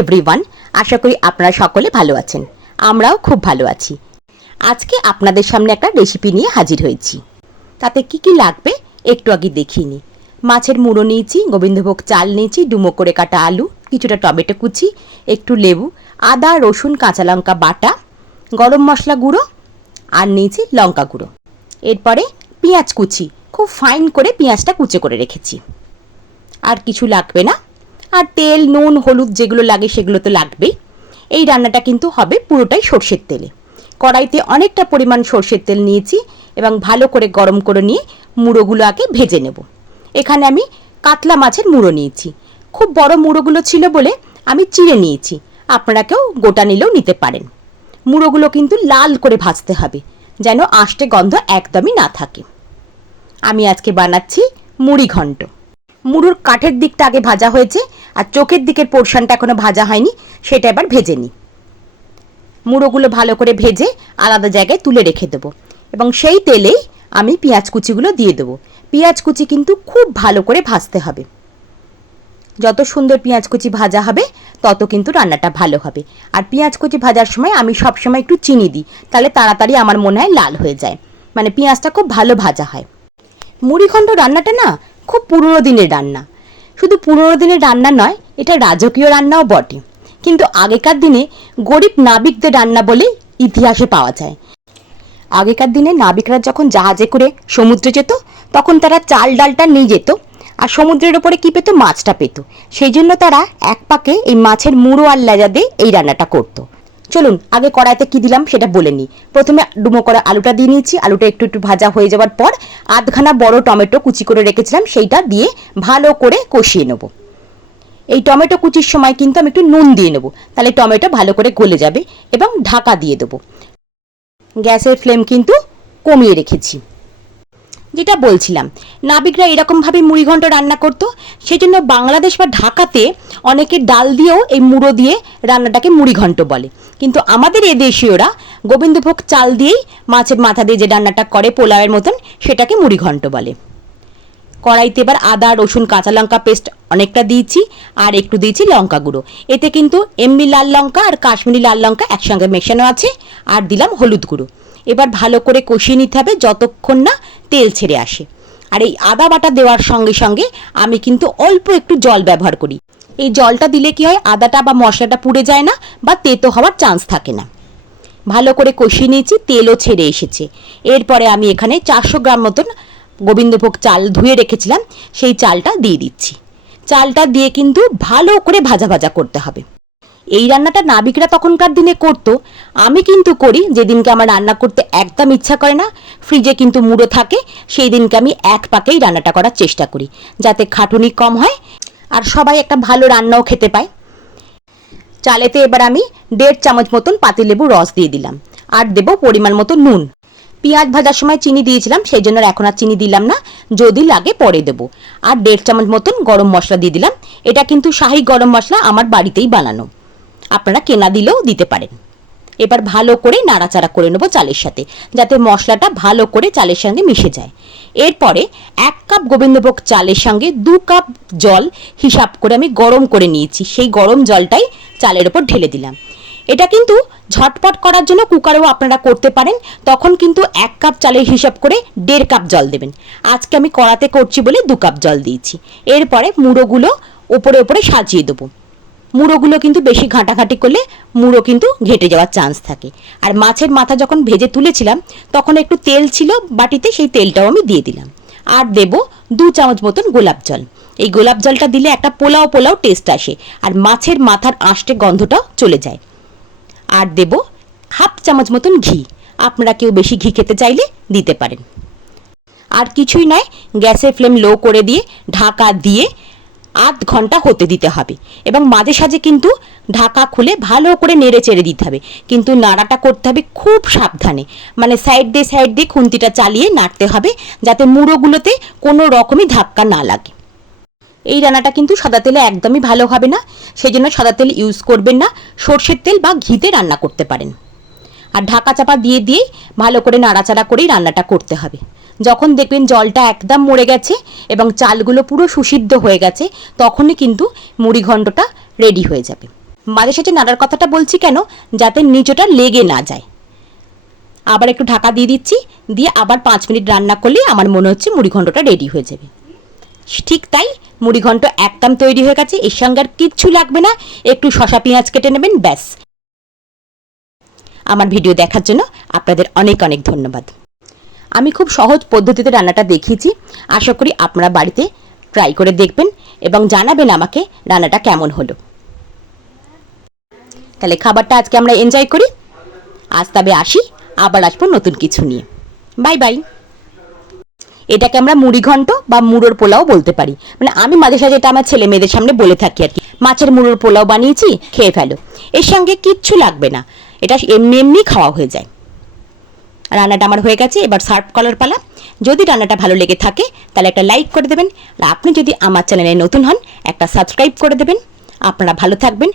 Everyone আশা করি আপনারা সকলে ভালো আছেন। আমরাও খুব ভালো আছি। আজকে আপনাদের সামনে একটা রেসিপি নিয়ে হাজির হয়েছি। তাতে কি কি লাগবে একটু আগে দেখিয়ে নিই। মাছের মুড়ো নিয়েছি, গোবিন্দভোগ চাল নিয়েছি, ডুমো করে কাটা আলু, কিছুটা টমেটো কুচি, একটু লেবু, আদা, রসুন, কাঁচা লঙ্কা বাটা, গরম মশলা গুঁড়ো, আর নিয়েছি লঙ্কা গুঁড়ো। এরপরে পেঁয়াজ কুচি, খুব ফাইন করে পেঁয়াজটা কুচে করে রেখেছি। আর কিছু লাগবে না আর তেল, নুন, হলুদ যেগুলো লাগে সেগুলো তো লাগবেই এই রান্নাটা কিন্তু হবে পুরোটাই সর্ষের তেলে। কড়াইতে অনেকটা পরিমাণ সর্ষের তেল নিয়েছি এবং ভালো করে গরম করে নিয়ে মুড়োগুলো আগে ভেজে নেব। এখানে আমি কাতলা মাছের মুড়ো নিয়েছি। খুব বড় মুড়োগুলো ছিল বলে আমি চিড়ে নিয়েছি। আপনারা কেউ গোটা নিলেও নিতে পারেন। মুড়োগুলো কিন্তু লাল করে ভাজতে হবে, যেন আষ্টে গন্ধ একদমই না থাকে। আমি আজকে বানাচ্ছি মুড়ি ঘন্ট। মুড়োর কাঠের দিকটা আগে ভাজা হয়েছে আর চোখের দিকের পোর্শনটা এখনও ভাজা হয়নি, সেটা এবার ভেজে নিই। মুড়োগুলো ভালো করে ভেজে আলাদা জায়গায় তুলে রেখে দেবো এবং সেই তেলেই আমি পেঁয়াজ কুচিগুলো দিয়ে দেবো। পেঁয়াজ কুচি কিন্তু খুব ভালো করে ভাজতে হবে। যত সুন্দর পেঁয়াজ কুচি ভাজা হবে, তত কিন্তু রান্নাটা ভালো হবে। আর পেঁয়াজ কুচি ভাজার সময় আমি সবসময় একটু চিনি দিই, তাহলে তাড়াতাড়ি আমার মনে হয় লাল হয়ে যায়। মানে পেঁয়াজটা খুব ভালো ভাজা হয়। মুড়িঘণ্ট রান্নাটা না খুব পুরনো দিনের রান্না। শুধু পুরনো দিনের রান্না নয়, এটা রাজকীয় রান্নাও বটে। কিন্তু আগেকার দিনে গরিব নাবিকদের রান্না বলে ইতিহাসে পাওয়া যায়। আগেকার দিনে নাবিকরা যখন জাহাজে করে সমুদ্রে যেত, তখন তারা চাল ডালটা নিয়ে যেত আর সমুদ্রের ওপরে কী পেত? মাছটা পেত। সেই জন্য তারা এক পাকে এই মাছের মুড়ো আর লেজা দিয়ে এই রান্নাটা করতো। চলুন, আগে কড়াইতে কি দিলাম সেটা বলে নিই। প্রথমে ডুমো করা আলুটা দিয়ে নিয়েছি। আলুটা একটু একটু ভাজা হয়ে যাওয়ার পর আধখানা বড় টমেটো কুচি করে রেখেছিলাম, সেইটা দিয়ে ভালো করে কষিয়ে নেব। এই টমেটো কুচির সময় কিন্তু আমি একটু নুন দিয়ে নেব, তাহলে টমেটো ভালো করে গলে যাবে এবং ঢাকা দিয়ে দেবো। গ্যাসের ফ্লেম কিন্তু কমিয়ে রেখেছি। যেটা বলছিলাম। নাবিকরা এরকমভাবে মুড়িঘণ্ট রান্না করতো সেই জন্য বাংলাদেশ বা ঢাকাতে অনেকে ডাল দিয়েও এই মুড়ো দিয়ে রান্নাটাকে মুড়িঘণ্ট বলে। কিন্তু আমাদের এ দেশীয়রা গোবিন্দভোগ চাল দিয়েই মাছের মাথা দিয়ে যে রান্নাটা করে পোলাওয়ের মতন, সেটাকে মুড়িঘণ্ট বলে। কড়াইতে এবার আদা, রসুন, কাঁচা লঙ্কা পেস্ট অনেকটা দিয়েছি, আর একটু দিয়েছি লঙ্কা গুঁড়ো। এতে কিন্তু এমনি লাল লঙ্কা আর কাশ্মীরি লাল লঙ্কা একসঙ্গে মেশানো আছে, আর দিলাম হলুদ গুঁড়ো। এবার ভালো করে কষিয়ে নিতে হবে যতক্ষণ না তেল ছেড়ে আসে। আর এই আদা বাটা দেওয়ার সঙ্গে সঙ্গে আমি কিন্তু অল্প একটু জল ব্যবহার করি। এই জলটা দিলে কি হয়, আদাটা বা মশলাটা পুড়ে যায় না বা তেতো হওয়ার চান্স থাকে না। ভালো করে কষিয়ে নিয়েছি, তেলও ছেড়ে এসেছে। এরপরে আমি এখানে চারশো গ্রাম মতন গোবিন্দভোগ চাল ধুয়ে রেখেছিলাম, সেই চালটা দিয়ে দিচ্ছি। চালটা দিয়ে কিন্তু ভালো করে ভাজা ভাজা করতে হবে। এই রান্নাটা নাবিকরা তখনকার দিনে করতো। আমি কিন্তু করি, যেদিনকে আমার রান্না করতে একদম ইচ্ছা করে না ফ্রিজে কিন্তু মুড়ো থাকে সেই দিনকে আমি এক পাকেই রান্নাটা করার চেষ্টা করি, যাতে খাটুনি কম হয় আর সবাই একটা ভালো রান্নাও খেতে পায়। চালেতে এবার আমি দেড় চামচ মতন পাতিলেবু রস দিয়ে দিলাম, আর দেবো পরিমাণ মতো নুন। পেঁয়াজ ভাজার সময় চিনি দিয়েছিলাম, সেই জন্য এখন আর চিনি দিলাম না, যদি লাগে পরে দেবো। আর দেড় চামচ মতন গরম মশলা দিয়ে দিলাম, এটা কিন্তু শাহি গরম মশলা আমার বাড়িতেই বানানো। আপনারা কেনা দিলেও দিতে পারেন। এবার ভালো করে নাড়াচাড়া করে নেব চালের সাথে, যাতে মশলাটা ভালো করে চালের সঙ্গে মিশে যায়। এরপরে এক কাপ গোবিন্দভোগ চালের সঙ্গে দু কাপ জল হিসাব করে আমি গরম করে নিয়েছি। সেই গরম জলটাই চালের ওপর ঢেলে দিলাম। এটা কিন্তু ঝটপট করার জন্য কুকারেও আপনারা করতে পারেন। তখন কিন্তু এক কাপ চালের হিসাব করে দেড় কাপ জল দেবেন। আজকে আমি কড়াতে করছি বলে দু কাপ জল দিয়েছি। এরপরে মুড়োগুলো ওপরে ওপরে সাজিয়ে দেবো। মুড়োগুলো কিন্তু বেশি ঘাঁটাঘাঁটি করলে মুড়ো কিন্তু ঘেটে যাওয়ার চান্স থাকে। আর মাছের মাথা যখন ভেজে তুলেছিলাম, তখন একটু তেল ছিল বাটিতে, সেই তেলটাও আমি দিয়ে দিলাম। আর দেব দু চামচ মতন গোলাপ জল। এই গোলাপ জলটা দিলে একটা পোলাও পোলাও টেস্ট আসে, আর মাছের মাথার আঁশটে গন্ধটাও চলে যায়। আর দেব হাফ চামচ মতন ঘি। আপনারা কেউ বেশি ঘি খেতে চাইলে দিতে পারেন। আর কিছুই নয়, গ্যাসের ফ্লেম লো করে দিয়ে, ঢাকা দিয়ে আধ ঘণ্টা হতে দিতে হবে। এবং মাঝে সাঝে কিন্তু ঢাকা খুলে ভালো করে নেড়ে চেড়ে দিতে হবে। কিন্তু নাড়াটা করতে হবে খুব সাবধানে। মানে সাইড দিয়ে সাইড দিয়ে খুন্তিটা চালিয়ে নাড়তে হবে যাতে মুড়োগুলোতে কোনো রকমই ধাক্কা না লাগে। এই রান্নাটা কিন্তু সাদা তেলে একদমই ভালো হবে না। সেই জন্য সাদা তেল ইউজ করবেন না। সর্ষের তেল বা ঘিতে রান্না করতে পারেন। আর ঢাকা চাপা দিয়ে দিয়ে ভালো করে নাড়াচাড়া করেই রান্নাটা করতে হবে। যখন দেখবেন জলটা একদম মরে গেছে এবং চালগুলো পুরো সুসিদ্ধ হয়ে গেছে, তখনই কিন্তু মুড়ি ঘণ্টটা রেডি হয়ে যাবে। মাঝে সাথে নাড়ার কথাটা বলছি কেন? যাতে নিচটা লেগে না যায়। আবার একটু ঢাকা দিয়ে দিচ্ছি, দিয়ে আবার পাঁচ মিনিট রান্না করলেই আমার মনে হচ্ছে মুড়িঘণ্টটা রেডি হয়ে যাবে। ঠিক তাই মুড়িঘণ্ট একদম তৈরি হয়ে গেছে, এর সঙ্গে আর কিচ্ছু লাগবে না, একটু শশা পেঁয়াজ কেটে নেবেন, ব্যাস। আমার ভিডিও দেখার জন্য আপনাদের অনেক অনেক ধন্যবাদ। আমি খুব সহজ পদ্ধতিতে রান্নাটা দেখিয়েছি। আশা করি আপনারা বাড়িতে ট্রাই করে দেখবেন এবং জানাবেন আমাকে রান্নাটা কেমন হলো। তাহলে খাবারটা আজকে আমরা এনজয় করি। আজ তবে আসি, আবার আসব নতুন কিছু নিয়ে। বাই বাই এটাকে আমরা মুড়ি ঘন্ট বা মুড়োর পোলাও বলতে পারি। মানে আমি মাঝে সাঝে এটা আমার ছেলে মেয়েদের সামনে বলে থাকি আর কি। মাছের মুড়োর পোলাও বানিয়েছি, খেয়ে ফেলো। এর সঙ্গে কিচ্ছু লাগবে না। এটা এমনি এমনি খাওয়া হয়ে যায়। রান্নাটা আমার হয়ে গেছে, এবার সার্ভ কলার পালা। যদি রান্নাটা ভালো লেগে থাকে, তাহলে একটা লাইক করে দেবেন। আর আপনি যদি আমার চ্যানেলে নতুন হন, একটা সাবস্ক্রাইব করে দেবেন। আপনারা ভালো থাকবেন।